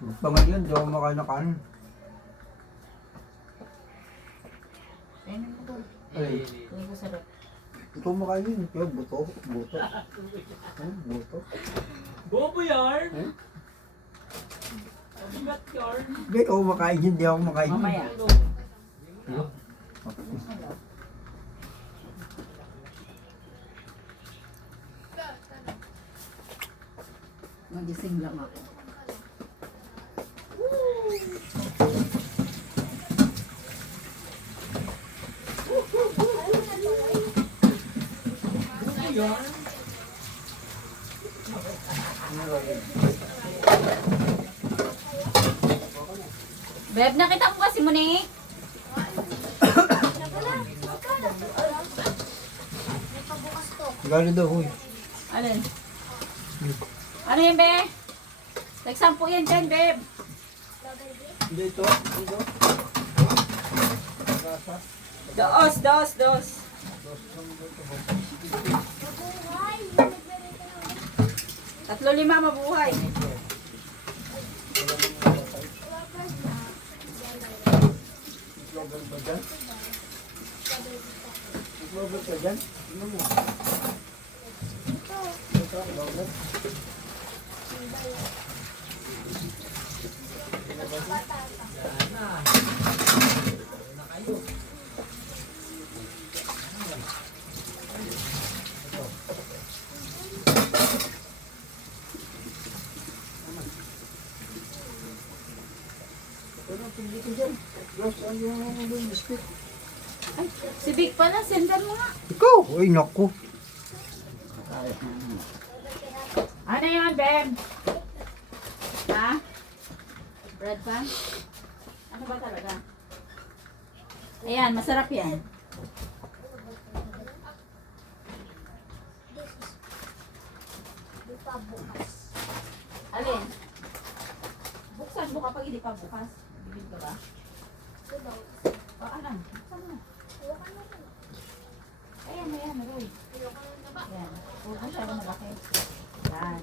Pangay yun, di ako makain na kanin. Ayun mo ko. Ay, Hindi ko sarap. ito makain yun. Kaya buto. Buto. Buto. Bobo yarn! Eh? Bigat yarn! Hindi, ikaw makain yun. Di ako makain yun. Mamaya. Ano? Magising lang ako. Beb, nakita ko kasi Monique. Gano'n daw, huy. Alin? Ano yan, Be? Nagsampu yan dyan, Beb. Hindi ito. Ito. Dos. Tatlo lima mabuhay. Vlogger ba dyan? Vlogger ka dyan? Ano mo? Ito, vlogger. Ano, pili ko dyan. Diyos, ano yung biscuit? Ay, si Vic pala, sendan mo nga. Ikaw! Ay, naku. Ano yun, Beb? Ha? Bread pan? Ano ba talaga? Ayan, masarap yan. Alin? Buksan mo kapag hindi pa bukas. Bibig ka ba? O, alam. Buksan mo. Ayan, Roy. Ayan. Huwag mo siya malaki. Yan.